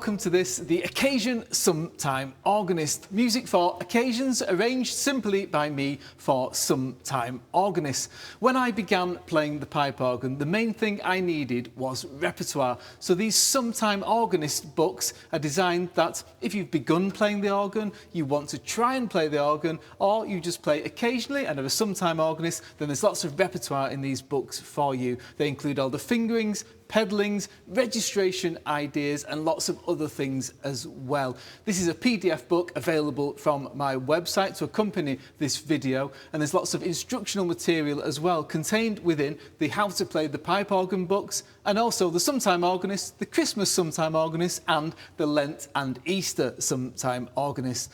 welcome to this, the Occasion Sometime Organist. Music for occasions arranged simply by me for sometime organists. When I began playing the pipe organ, the main thing I needed was repertoire. So these sometime organist books are designed that if you've begun playing the organ, you want to try and play the organ, or you just play occasionally and are a sometime organist, then there's lots of repertoire in these books for you. They include all the fingerings, pedalings, registration ideas and lots of other things as well. This is a PDF book available from my website to accompany this video, and there's lots of instructional material as well contained within the How to Play the Pipe Organ books, and also the Sometime Organist, the Christmas Sometime Organist and the Lent and Easter Sometime Organist.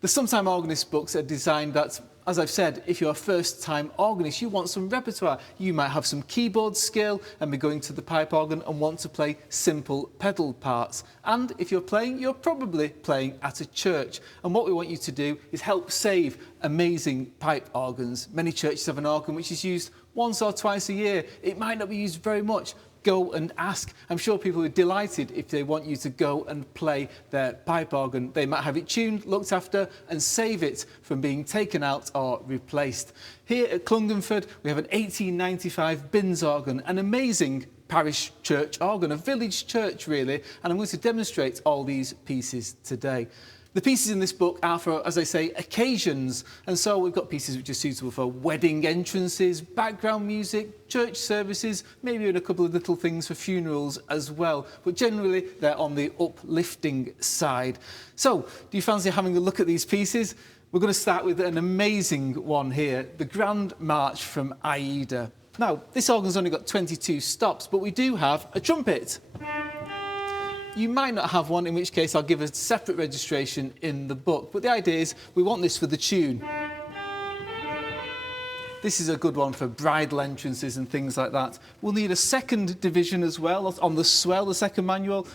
The Sometime Organist books are designed that, as I've said, if you're a first-time organist, you want some repertoire. You might have some keyboard skill and be going to the pipe organ and want to play simple pedal parts. And if you're playing, you're probably playing at a church. And what we want you to do is help save amazing pipe organs. Many churches have an organ which is used once or twice a year. It might not be used very much. Go and ask. I'm sure people are delighted if they want you to go and play their pipe organ. They might have it tuned, looked after and save it from being taken out or replaced. Here at Clungenford we have an 1895 Binns organ, an amazing parish church organ, a village church really, and I'm going to demonstrate all these pieces today. The pieces in this book are for, as I say, occasions, and so we've got pieces which are suitable for wedding entrances, background music, church services, maybe even a couple of little things for funerals as well, but generally they're on the uplifting side. So, do you fancy having a look at these pieces? We're going to start with an amazing one here, the Grand March from Aïda. Now, this organ's only got 22 stops, but we do have a trumpet. You might not have one, in which case I'll give a separate registration in the book. But the idea is we want this for the tune. This is a good one for bridal entrances and things like that. We'll need a second division as well on the swell, the second manual.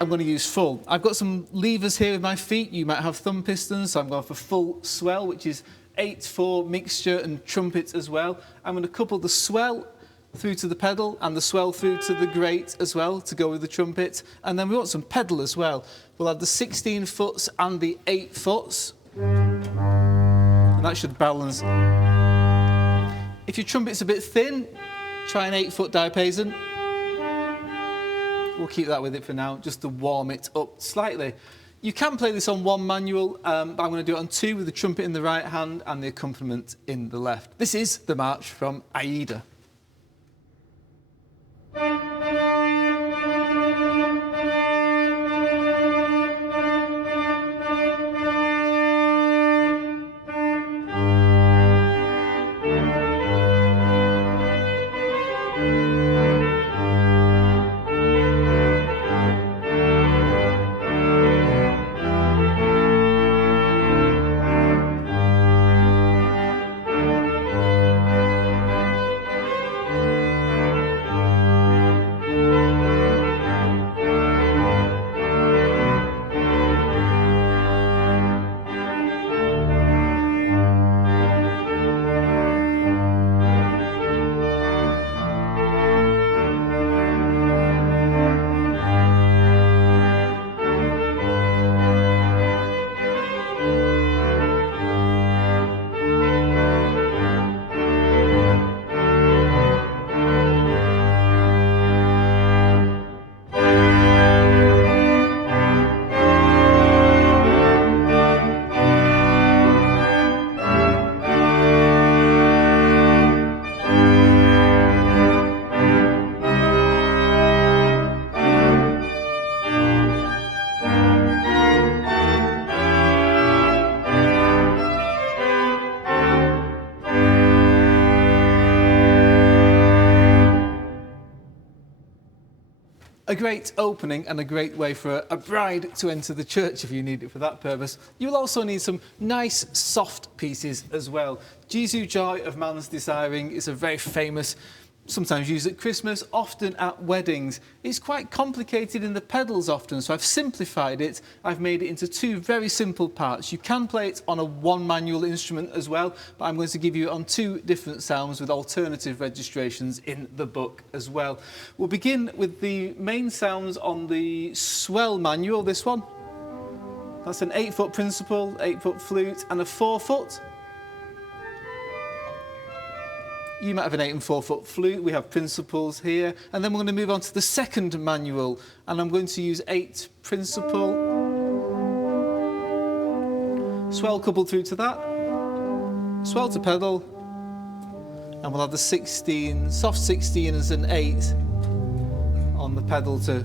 I'm going to use full. I've got some levers here with my feet. You might have thumb pistons, so I'm going for full swell, which is 8/4 mixture and trumpet as well. I'm going to couple the swell through to the pedal and the swell through to the grate as well to go with the trumpet, and then we want some pedal as well. We'll add the 16 foots and the 8 foots, and that should balance. If your trumpet's a bit thin, try an 8-foot diapason. We'll keep that with it for now, just to warm it up slightly. You can play this on one manual, but I'm going to do it on two with the trumpet in the right hand and the accompaniment in the left. This is the march from Aïda. A great opening and a great way for a bride to enter the church if you need it for that purpose. You'll also need some nice soft pieces as well. Jesu Joy of Man's Desiring is a very famous sometimes used at Christmas, often at weddings. It's quite complicated in the pedals often, so I've simplified it. I've made it into two very simple parts. You can play it on a one manual instrument as well, but I'm going to give you it on two different sounds with alternative registrations in the book as well. We'll begin with the main sounds on the swell manual, this one. That's an 8-foot principal, 8-foot flute, and a 4-foot. You might have an 8 and 4-foot flute. We have principals here. And then we're going to move on to the second manual. And I'm going to use 8 principal. Swell coupled through to that. Swell to pedal. And we'll have the 16, soft 16 as an 8 on the pedal to...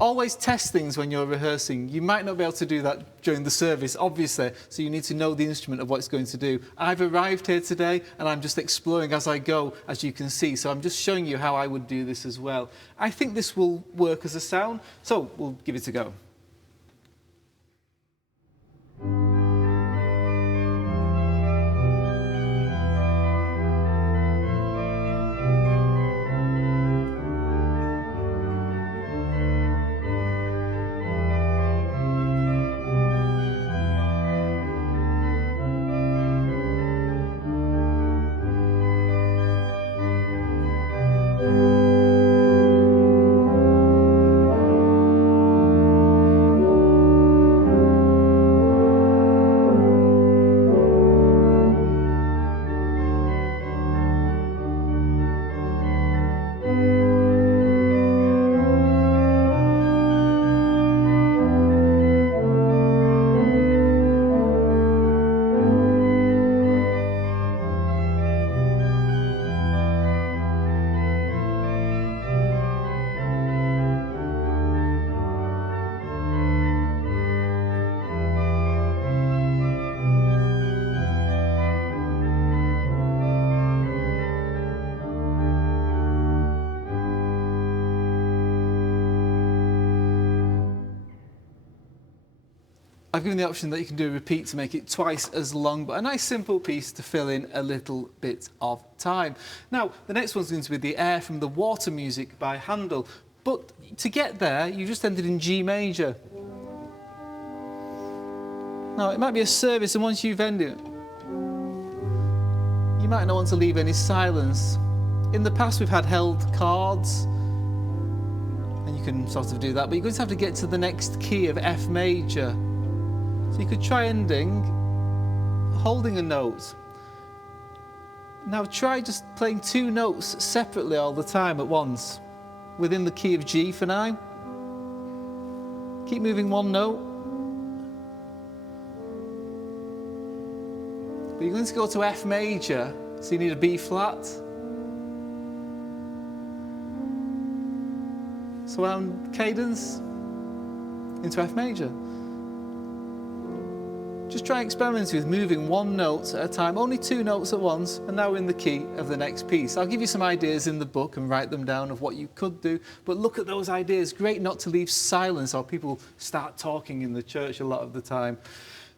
Always test things when you're rehearsing. You might not be able to do that during the service, obviously, so you need to know the instrument of what it's going to do. I've arrived here today and I'm just exploring as I go, as you can see, so I'm just showing you how I would do this as well. I think this will work as a sound, so we'll give it a go. I've given the option that you can do a repeat to make it twice as long, but a nice simple piece to fill in a little bit of time. Now, the next one's going to be the air from the Water Music by Handel. But to get there, you just ended in G major. Now, it might be a service, and once you've ended, you might not want to leave any silence. In the past, we've had held cards, and you can sort of do that, but you're going to have to get to the next key of F major. So you could try ending, holding a note. Now try just playing 2 notes separately all the time at once, within the key of G for now. Keep moving 1 note. But you're going to go to F major, so you need a B flat. So around cadence, into F major. Just try experimenting with moving 1 note at a time, only 2 notes at once, and now we're in the key of the next piece. I'll give you some ideas in the book and write them down of what you could do, but look at those ideas. Great not to leave silence or people start talking in the church a lot of the time.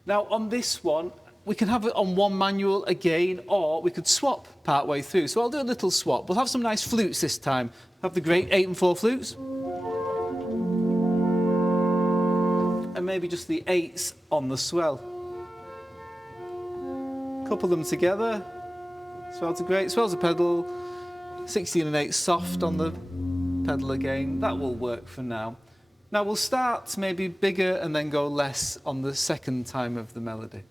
Now on this one, we can have it on 1 manual again, or we could swap part way through. So I'll do a little swap. We'll have some nice flutes this time. Have the great 8 and 4 flutes. And maybe just the 8s on the swell. Couple them together, swell to great, swell to pedal, 16 and 8 soft on the pedal again. That will work for now. Now we'll start maybe bigger and then go less on the second time of the melody.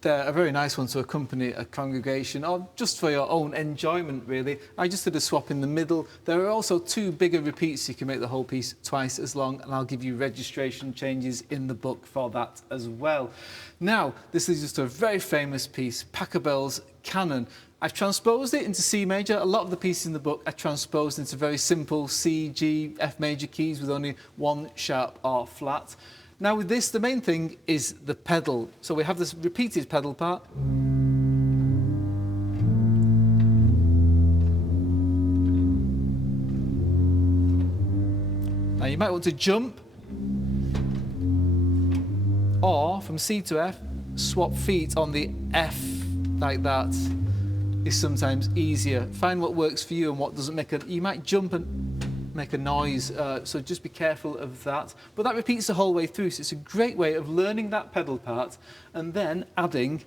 They're a very nice one to accompany a congregation or just for your own enjoyment, really. I just did a swap in the middle. There are also 2 bigger repeats, so you can make the whole piece twice as long, and I'll give you registration changes in the book for that as well. Now, this is just a very famous piece, Pachelbel's Canon. I've transposed it into C major. A lot of the pieces in the book are transposed into very simple C, G, F major keys with only 1 sharp or flat. Now with this, the main thing is the pedal. So we have this repeated pedal part. Now you might want to jump, or from C to F, swap feet on the F like that is sometimes easier. Find what works for you and what doesn't make you might jump and make a noise, so just be careful of that. But that repeats the whole way through, so it's a great way of learning that pedal part and then adding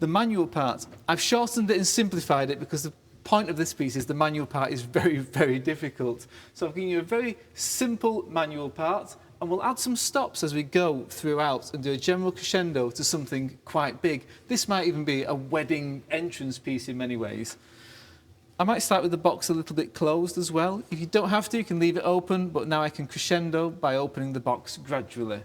the manual part. I've shortened it and simplified it because the point of this piece is the manual part is very, very difficult. So I've given you a very simple manual part, and we'll add some stops as we go throughout and do a general crescendo to something quite big. This might even be a wedding entrance piece in many ways. I might start with the box a little bit closed as well. If you don't have to, you can leave it open, but now I can crescendo by opening the box gradually.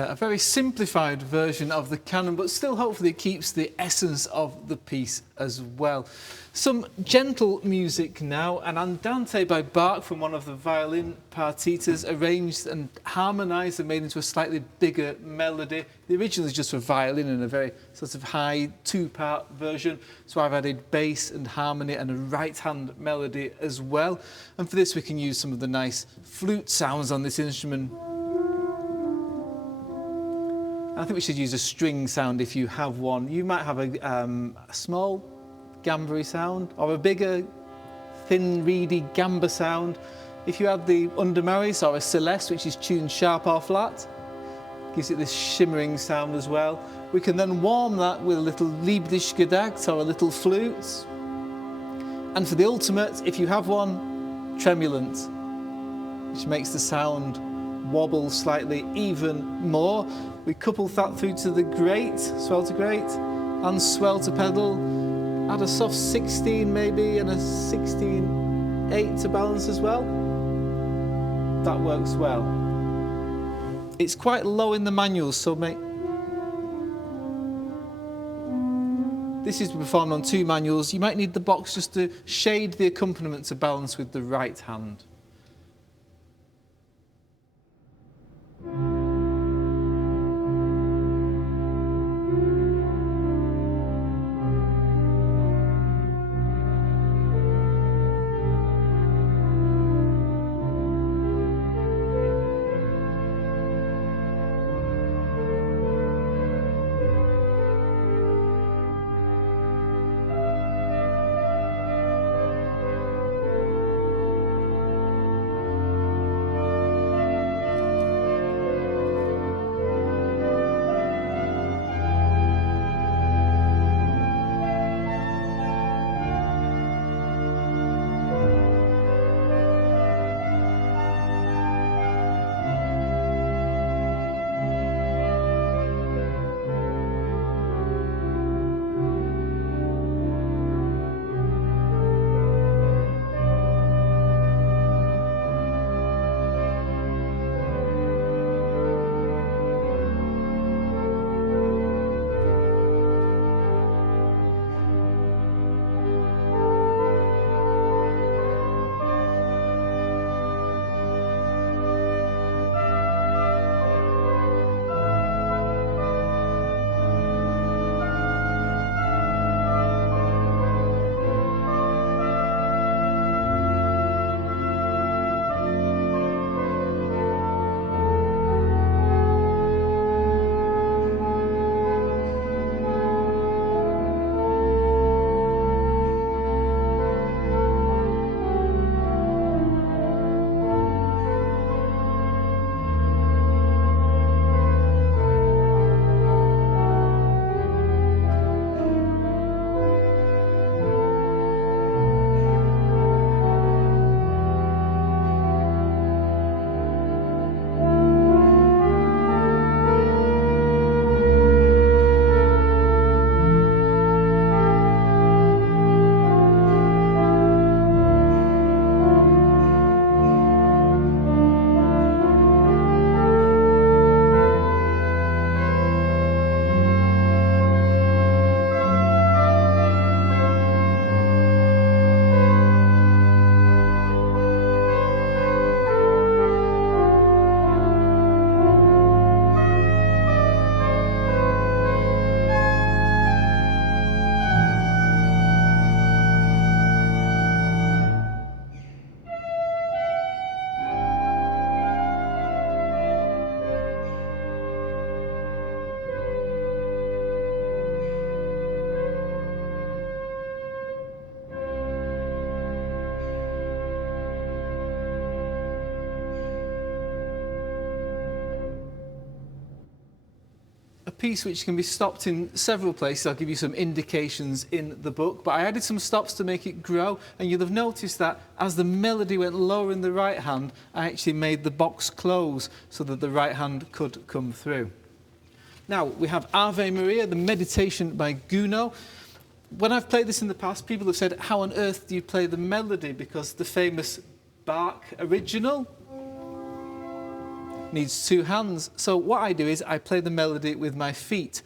A very simplified version of the canon, but still hopefully it keeps the essence of the piece as well. Some gentle music now, an Andante by Bach from one of the violin partitas, arranged and harmonised and made into a slightly bigger melody. The original is just for violin and a very sort of high 2-part version, so I've added bass and harmony and a right-hand melody as well. And for this we can use some of the nice flute sounds on this instrument. I think we should use a string sound if you have one. You might have a small gambery sound or a bigger, thin, reedy gamba sound. If you have the undermaris or a celeste, which is tuned sharp or flat, gives it this shimmering sound as well. We can then warm that with a little Liebdischgedagt or a little flute. And for the ultimate, if you have one, tremulant, which makes the sound wobble slightly even more. We couple that through to the great, swell to great, and swell to pedal. Add a soft 16 maybe, and a 16/8 to balance as well. That works well. It's quite low in the manuals, so this is performed on 2 manuals. You might need the box just to shade the accompaniment to balance with the right hand. Piece which can be stopped in several places. I'll give you some indications in the book, but I added some stops to make it grow, and you'll have noticed that as the melody went lower in the right hand, I actually made the box close so that the right hand could come through. Now we have Ave Maria, the meditation by Gounod. When I've played this in the past, people have said, how on earth do you play the melody, because the famous Bach original needs 2 hands. So what I do is I play the melody with my feet.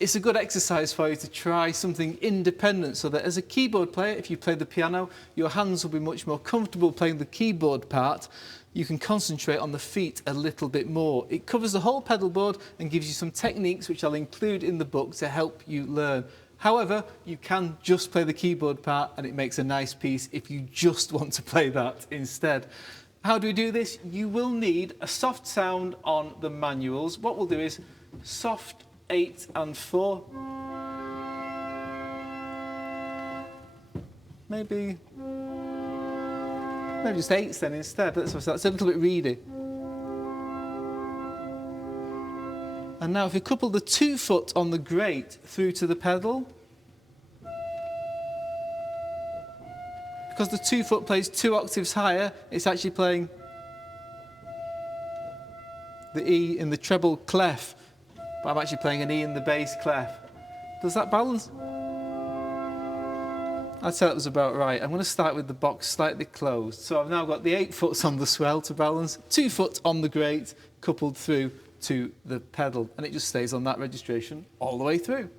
It's a good exercise for you to try something independent, so that as a keyboard player, if you play the piano, your hands will be much more comfortable playing the keyboard part. You can concentrate on the feet a little bit more. It covers the whole pedal board and gives you some techniques which I'll include in the book to help you learn. However, you can just play the keyboard part and it makes a nice piece if you just want to play that instead. How do we do this? You will need a soft sound on the manuals. What we'll do is soft 8 and 4. Maybe just 8s then instead. That's a little bit reedy. And now if you couple the 2 foot on the grate through to the pedal, because the 2 foot plays 2 octaves higher, it's actually playing the E in the treble clef, but I'm actually playing an E in the bass clef. Does that balance? I'd say that was about right. I'm going to start with the box slightly closed. So I've now got the 8 foots on the swell to balance, 2 foot on the grate, coupled through to the pedal, and it just stays on that registration all the way through.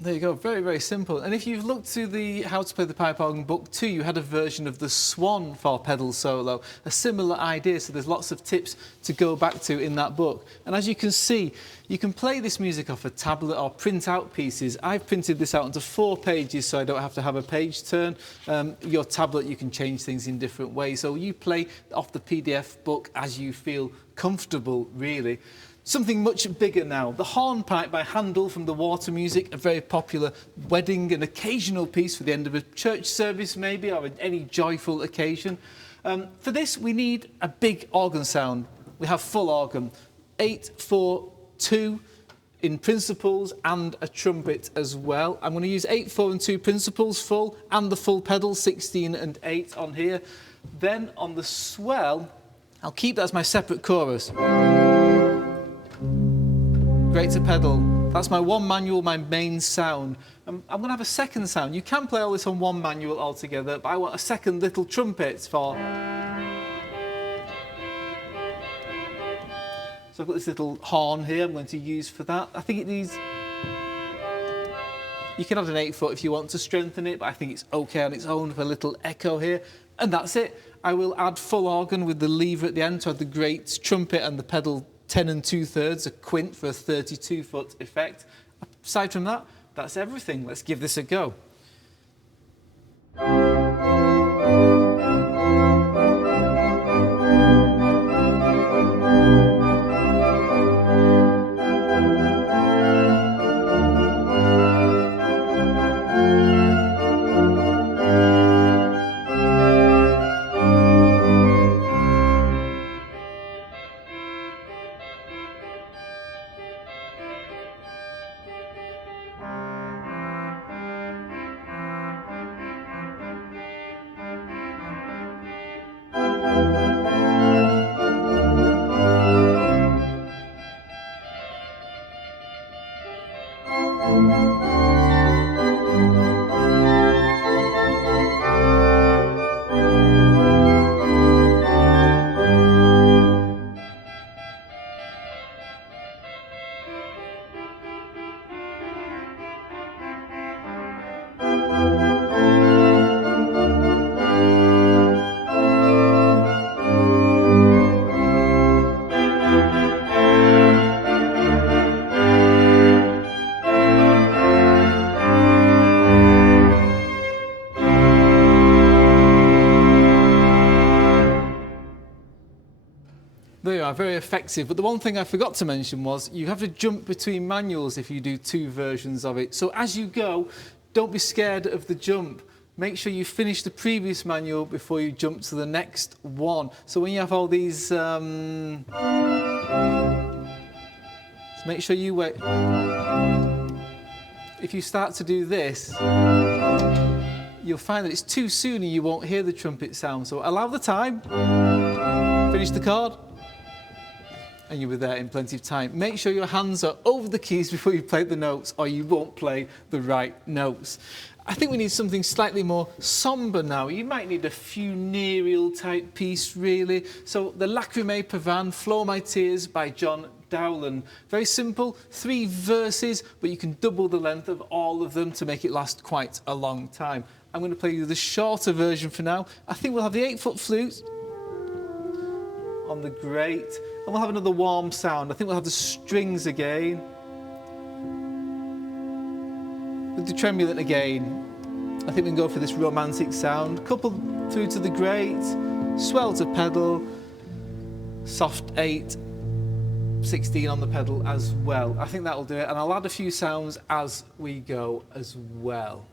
There you go, very, very simple. And if you've looked through the How to Play the Pipe Organ book too, you had a version of the Swan for pedal solo, a similar idea, so there's lots of tips to go back to in that book. And as you can see, you can play this music off a tablet or print out pieces. I've printed this out onto 4 pages so I don't have to have a page turn. Your tablet, you can change things in different ways. So you play off the PDF book as you feel comfortable, really. Something much bigger now, the Hornpipe by Handel from the Water Music, a very popular wedding and occasional piece for the end of a church service maybe, or any joyful occasion. For this we need a big organ sound. We have full organ, 8, 4, 2 in principals and a trumpet as well. I'm going to use 8, 4 and 2 principals full and the full pedal, 16 and 8 on here. Then on the swell, I'll keep that as my separate chorus. Great to pedal. That's my one manual, my main sound. I'm going to have a second sound. You can play all this on one manual altogether, but I want a second little trumpet for... So I've got this little horn here I'm going to use for that. I think it needs... You can add an 8-foot if you want to strengthen it, but I think it's okay on its own for a little echo here. And that's it. I will add full organ with the lever at the end to add the great trumpet and the pedal 10 2/3, a quint for a 32-foot effect. Aside from that, that's everything. Let's give this a go. There you are, very effective. But the one thing I forgot to mention was you have to jump between manuals if you do 2 versions of it. So as you go, don't be scared of the jump. Make sure you finish the previous manual before you jump to the next one. So when you have all these... so make sure you wait. If you start to do this, you'll find that it's too soon and you won't hear the trumpet sound. So allow the time, finish the chord, and you'll be there in plenty of time. Make sure your hands are over the keys before you play the notes or you won't play the right notes. I think we need something slightly more sombre now. You might need a funereal type piece really. So the Lachrimae Pavane, Flow My Tears by John Dowland. Very simple, 3 verses, but you can double the length of all of them to make it last quite a long time. I'm going to play you the shorter version for now. I think we'll have the 8-foot flute on the great, and we'll have another warm sound. I think we'll have the strings again, with the tremulant again. I think we can go for this romantic sound. Couple through to the great, swell to pedal, soft 8, 16 on the pedal as well. I think that'll do it, and I'll add a few sounds as we go as well.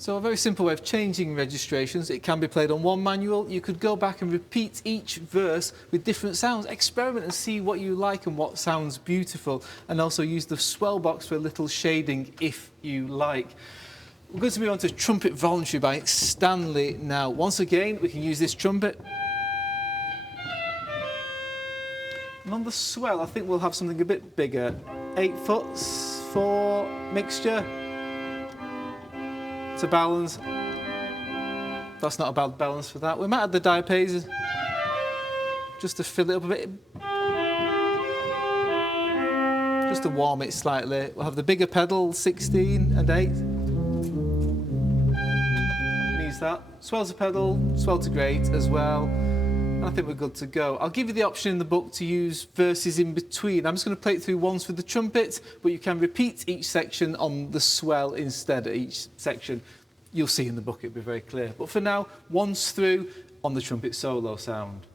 So a very simple way of changing registrations. It can be played on one manual. You could go back and repeat each verse with different sounds. Experiment and see what you like and what sounds beautiful. And also use the swell box for a little shading if you like. We're going to move on to Trumpet Voluntary by Stanley now. Once again, we can use this trumpet. And on the swell, I think we'll have something a bit bigger. 8/4 mixture. To balance. That's not a bad balance for that. We might add the diapase just to fill it up a bit. Just to warm it slightly. We'll have the bigger pedal, 16 and 8. Needs that. Swell to pedal, swell to great as well. And I think we're good to go. I'll give you the option in the book to use verses in between. I'm just going to play it through once with the trumpet, but you can repeat each section on the swell instead of each section. You'll see in the book, it'll be very clear. But for now, once through on the trumpet solo sound.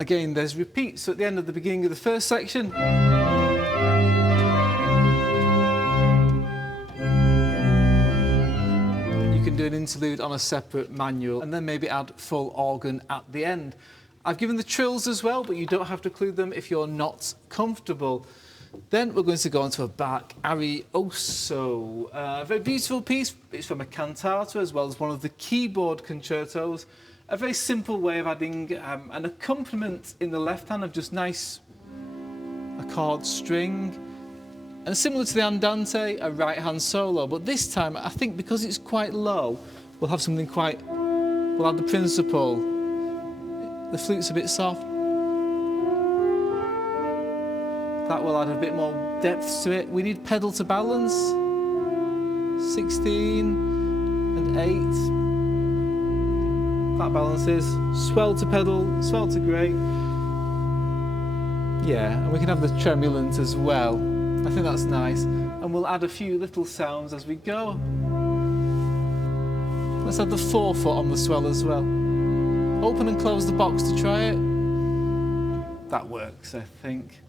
Again, there's repeats at the end of the beginning of the first section. You can do an interlude on a separate manual and then maybe add full organ at the end. I've given the trills as well, but you don't have to include them if you're not comfortable. Then we're going to go on to a Bach Arioso. A very beautiful piece. It's from a cantata as well as one of the keyboard concertos. A very simple way of adding an accompaniment in the left hand of just nice accord string. And similar to the Andante, a right hand solo. But this time, I think because it's quite low, we'll have something quite, we'll add the principal. The flute's a bit soft. That will add a bit more depth to it. We need pedal to balance. 16 and 8. That balances. Swell to pedal, swell to great. Yeah, and we can have the tremulant as well. I think that's nice. And we'll add a few little sounds as we go. Let's add the forefoot on the swell as well. Open and close the box to try it. That works, I think.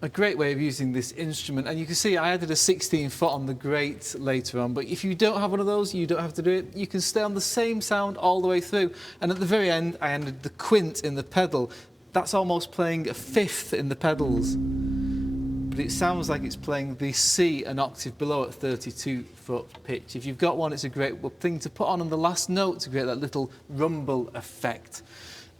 a great way of using this instrument. And you can see I added a 16 foot on the grate later on, but if you don't have one of those, you don't have to do it. You can stay on the same sound all the way through. And at the very end, I added the quint in the pedal. That's almost playing a fifth in the pedals, but it sounds like it's playing the C an octave below at 32 foot pitch. If you've got one, it's a great thing to put on the last note to create that little rumble effect.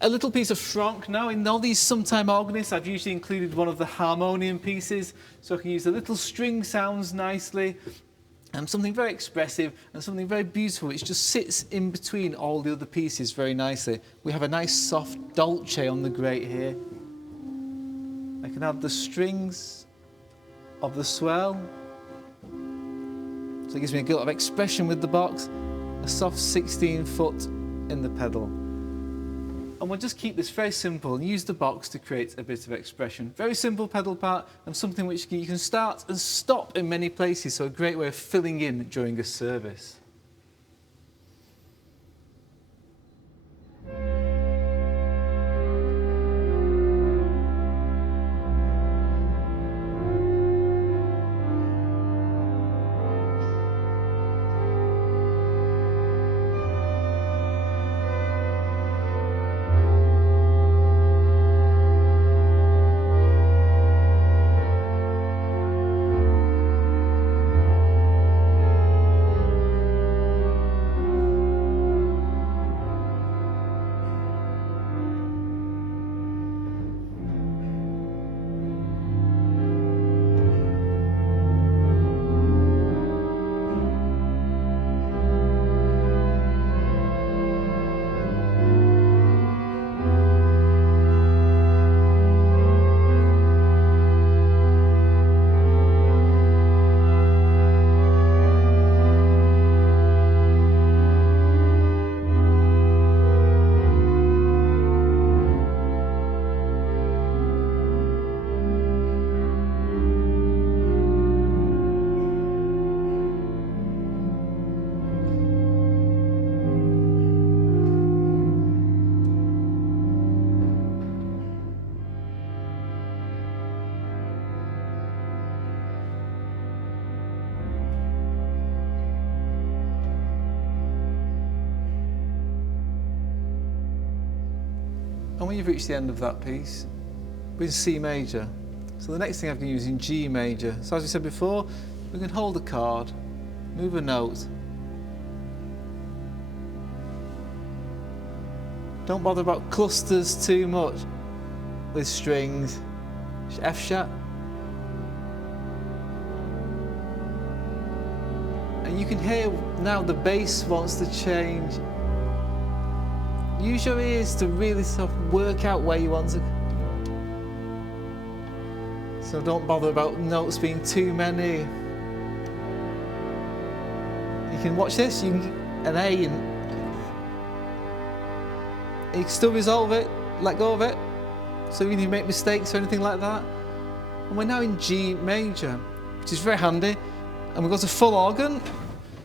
A little piece of Franck now. In all these sometime organists, I've usually included one of the harmonium pieces, so I can use the little string sounds nicely, and something very expressive and something very beautiful which just sits in between all the other pieces very nicely. We have a nice soft dolce on the grate here. I can add the strings of the swell, so it gives me a good lot of expression with the box, a soft 16 foot in the pedal. And we'll just keep this very simple and use the box to create a bit of expression. Very simple pedal part and something which you can start and stop in many places, so a great way of filling in during a service. And when you've reached the end of that piece, we're in C major. So the next thing I'm going to use is in G major. So as we said before, we can hold a chord, move a note. Don't bother about clusters too much with strings. F sharp. And you can hear now the bass wants to change. Use your ears to really sort of work out where you want to. So don't bother about notes being too many. You can watch this, you can an A, and you can still resolve it, let go of it. So even if you make mistakes or anything like that. And we're now in G major, which is very handy. And we go to full organ,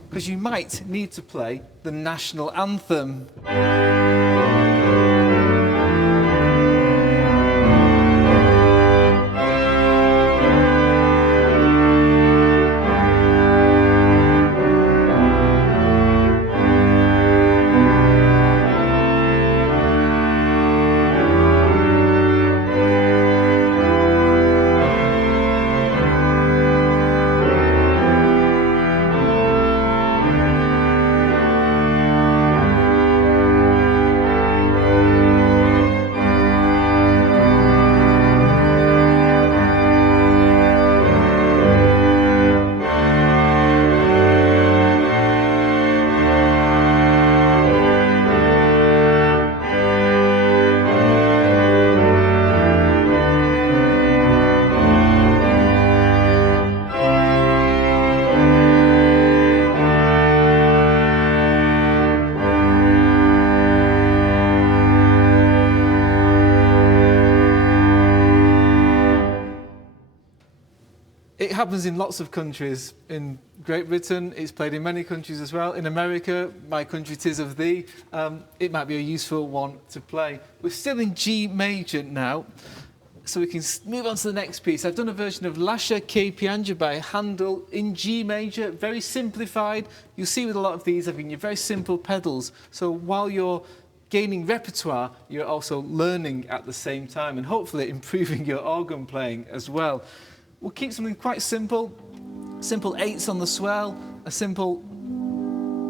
because you might need to play the national anthem. It happens in lots of countries. In Great Britain, it's played in many countries as well. In America, my country 'tis of thee, it might be a useful one to play. We're still in G major now, So we can move on to the next piece. I've done a version of Lascia pianga by Handel in G major, very simplified. You'll see with a lot of these having your very simple pedals. So while you're gaining repertoire, you're also learning at the same time and hopefully improving your organ playing as well. We'll keep something quite simple. Simple eights on the swell, a simple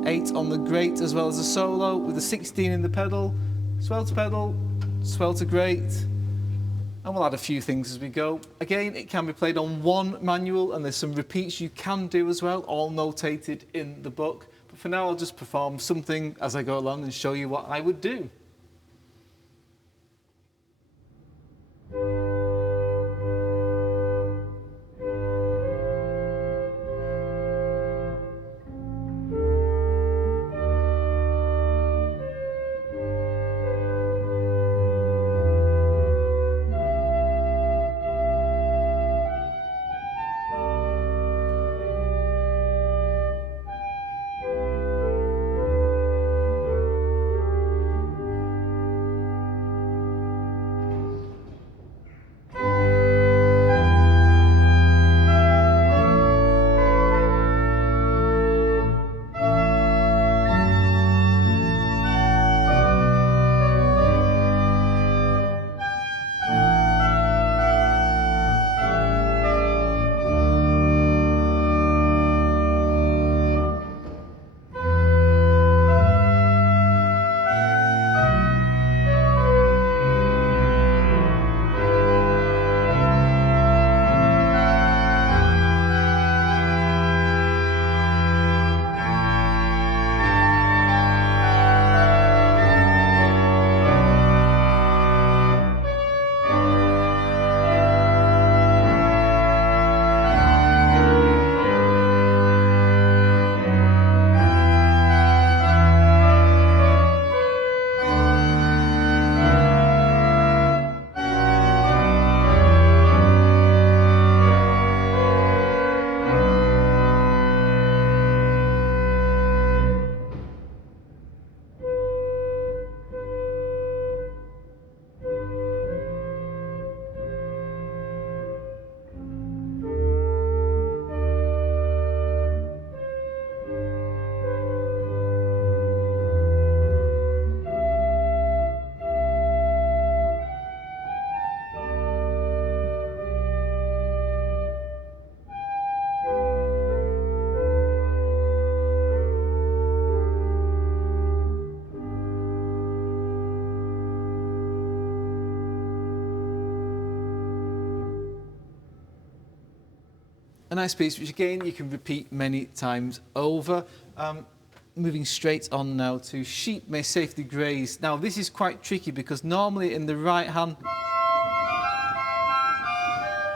8 on the great as well as a solo with a 16 in the pedal, swell to great. And we'll add a few things as we go. Again, it can be played on one manual and there's some repeats you can do as well, all notated in the book. But for now, I'll just perform something as I go along and show you what I would do. A nice piece, which again you can repeat many times over. Moving straight on now to Sheep May Safely Graze. Now this is quite tricky because normally in the right hand you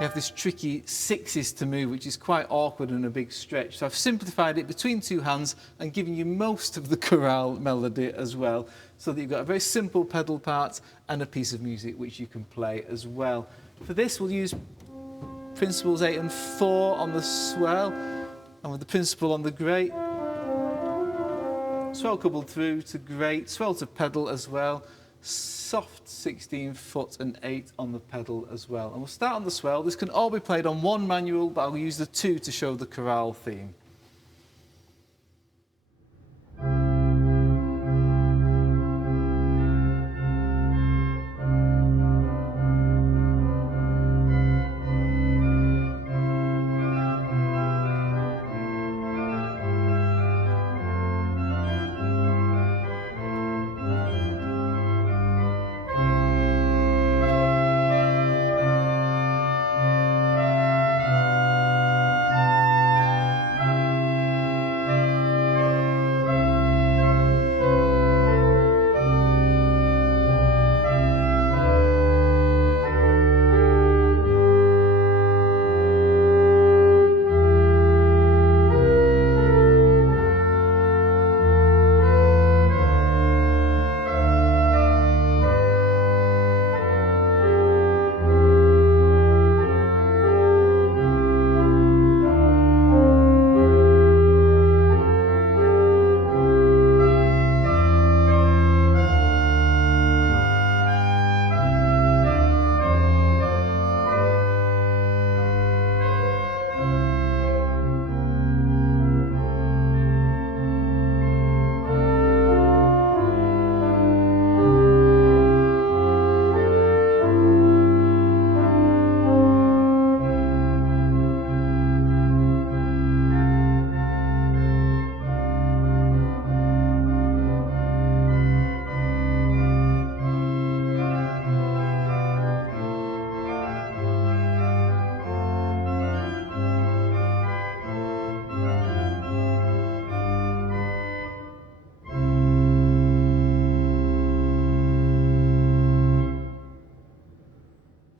have this tricky sixes to move, which is quite awkward and a big stretch. So I've simplified it between two hands and given you most of the chorale melody as well, so that you've got a very simple pedal part and a piece of music which you can play as well. For this we'll use principals 8 and 4 on the swell, and with the principal on the great. Swell coupled through to great, swell to pedal as well, soft 16 foot and 8 on the pedal as well. And we'll start on the swell. This can all be played on one manual, but I'll use the 2 to show the chorale theme.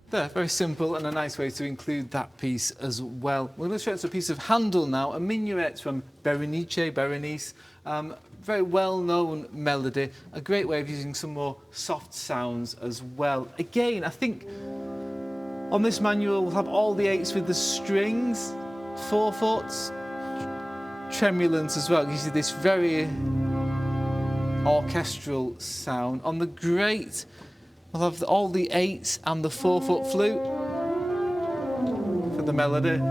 There, very simple and a nice way to include that piece as well. We're going to show us a piece of Handel now, a minuet from Berenice. Very well-known melody, a great way of using some more soft sounds as well. Again, I think on this manual we'll have all the eights with the strings, 4/4, tremulant as well. It gives you this very orchestral sound. On the great, we'll have all the eights and the 4/4 flute for the melody.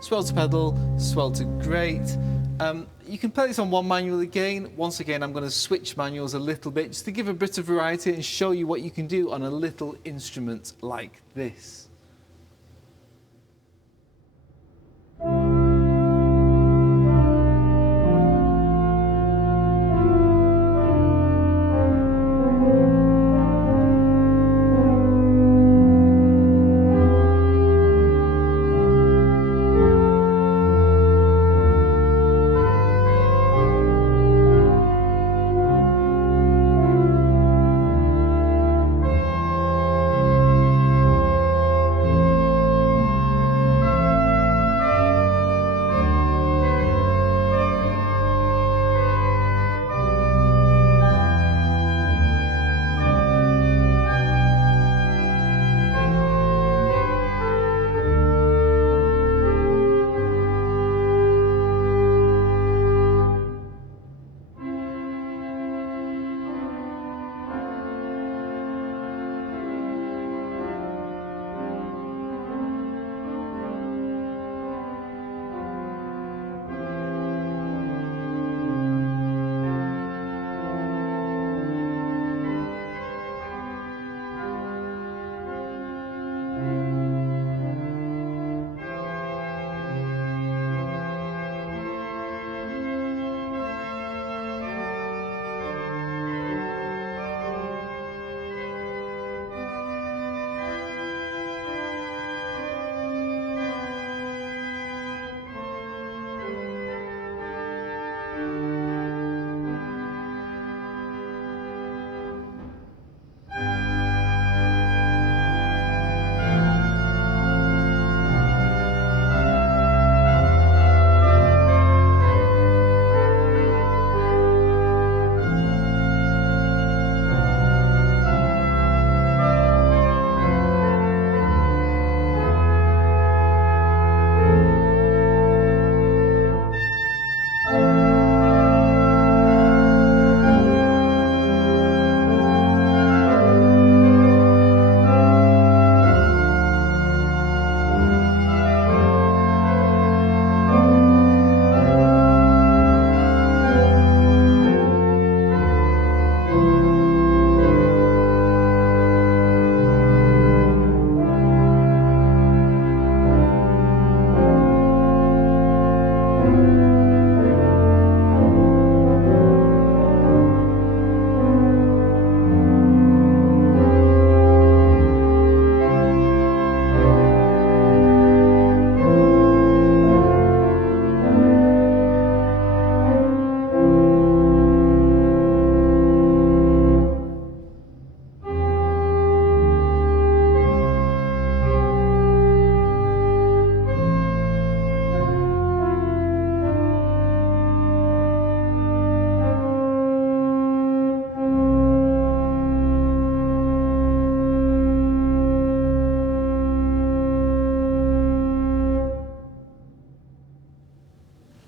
Swell to pedal, swell to great. You can play this on one manual again. Once again, I'm going to switch manuals a little bit just to give a bit of variety and show you what you can do on a little instrument like this.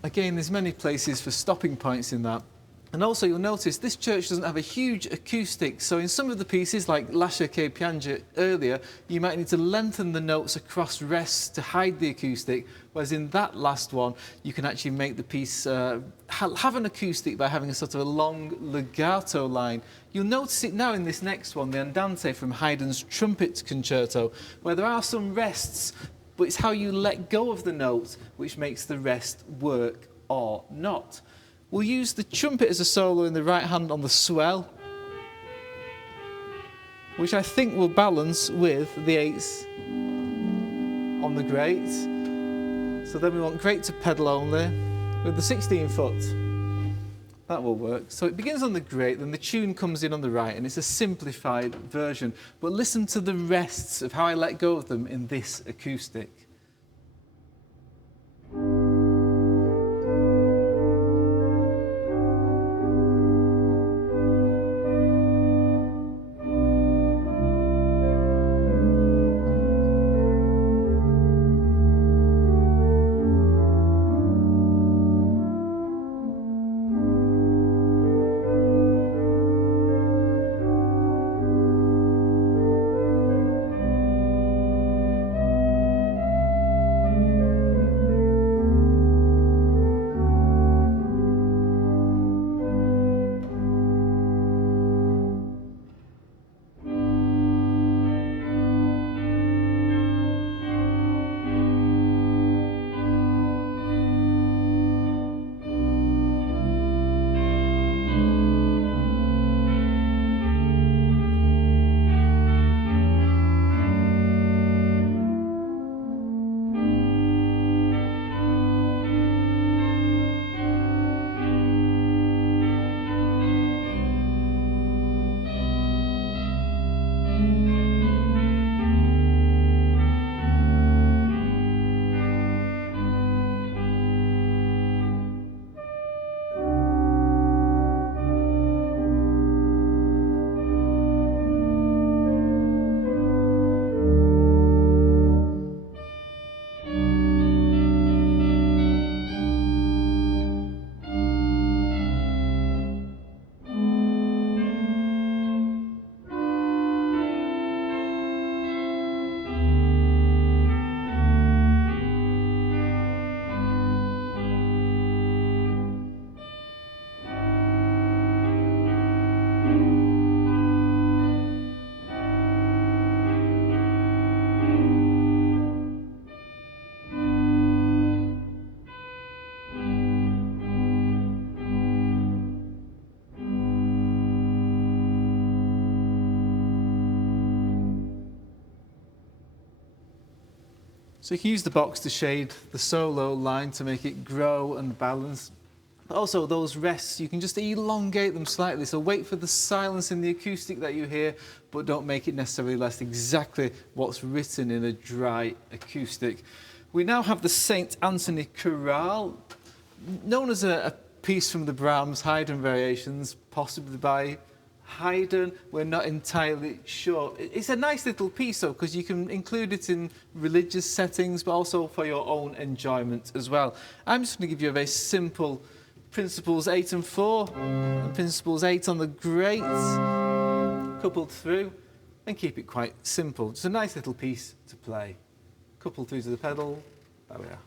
Again, there's many places for stopping points in that. And also you'll notice this church doesn't have a huge acoustic, so in some of the pieces like Lascia che pianga earlier, you might need to lengthen the notes across rests to hide the acoustic, whereas in that last one you can actually make the piece have an acoustic by having a sort of a long legato line. You'll notice it now in this next one, the Andante from Haydn's Trumpet Concerto, where there are some rests, but it's how you let go of the note which makes the rest work or not. We'll use the trumpet as a solo in the right hand on the swell, which I think will balance with the eights on the great. So then we want great to pedal only with the 16 foot. That will work. So it begins on the great, then the tune comes in on the right, and it's a simplified version. But listen to the rests of how I let go of them in this acoustic. So you can use the box to shade the solo line to make it grow and balance. But also those rests, you can just elongate them slightly. So wait for the silence in the acoustic that you hear, but don't make it necessarily less exactly what's written in a dry acoustic. We now have the St. Anthony Chorale, known as a piece from the Brahms Haydn variations, possibly by Haydn, we're not entirely sure. It's a nice little piece though, because you can include it in religious settings, but also for your own enjoyment as well. I'm just going to give you a very simple principles 8 and 4, and principles 8 on the great, coupled through, and keep it quite simple. Just a nice little piece to play. Coupled through to the pedal, there we are.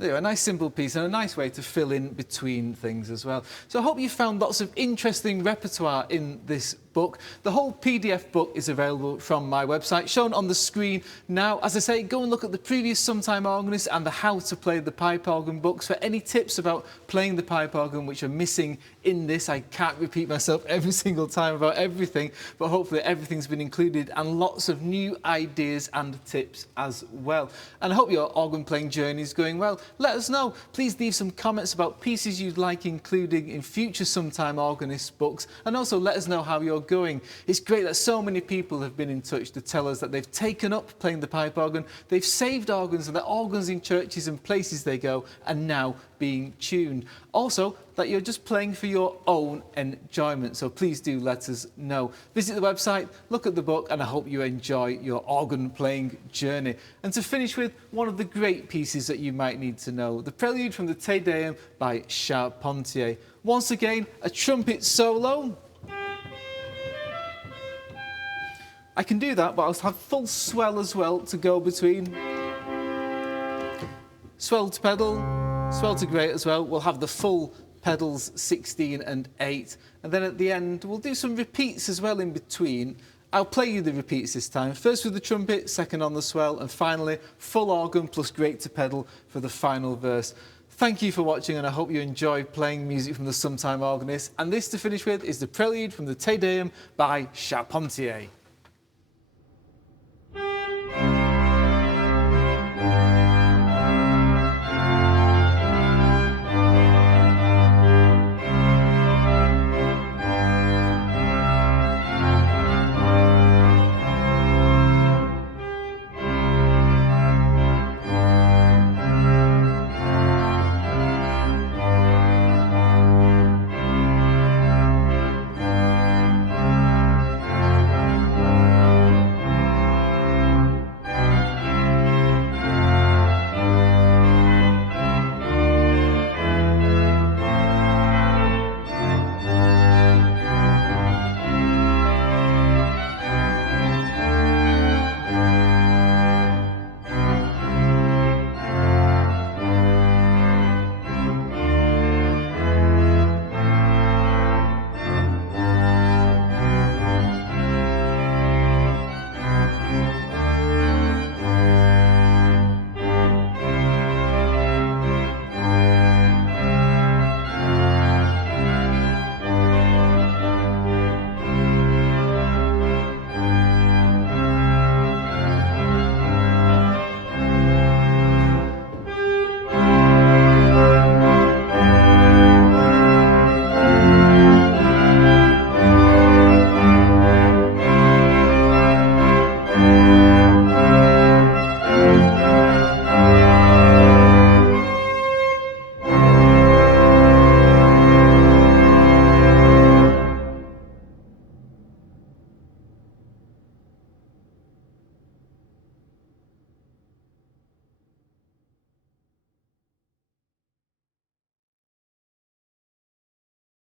There, a nice simple piece and a nice way to fill in between things as well. So I hope you found lots of interesting repertoire in this book. The whole PDF book is available from my website, shown on the screen now. As I say, go and look at the previous Sometime Organist and the How to Play the Pipe Organ books for any tips about playing the pipe organ which are missing in this. I can't repeat myself every single time about everything, but hopefully everything's been included and lots of new ideas and tips as well. And I hope your organ playing journey is going well. Let us know. Please leave some comments about pieces you'd like including in future Sometime Organist books, and also let us know how your you're going. It's great that so many people have been in touch to tell us that they've taken up playing the pipe organ, they've saved organs, and that organs in churches and places they go are now being tuned. Also, that you're just playing for your own enjoyment, so please do let us know. Visit the website, look at the book, and I hope you enjoy your organ playing journey. And to finish with one of the great pieces that you might need to know, the Prelude from the Te Deum by Charpentier. Once again, a trumpet solo. I can do that, but I'll have full swell as well to go between. Swell to pedal, swell to great as well. We'll have the full pedals 16 and 8. And then at the end, we'll do some repeats as well in between. I'll play you the repeats this time. First with the trumpet, second on the swell, and finally full organ plus great to pedal for the final verse. Thank you for watching, and I hope you enjoy playing music from the Sometime Organist. And this to finish with is the Prelude from the Te Deum by Charpentier.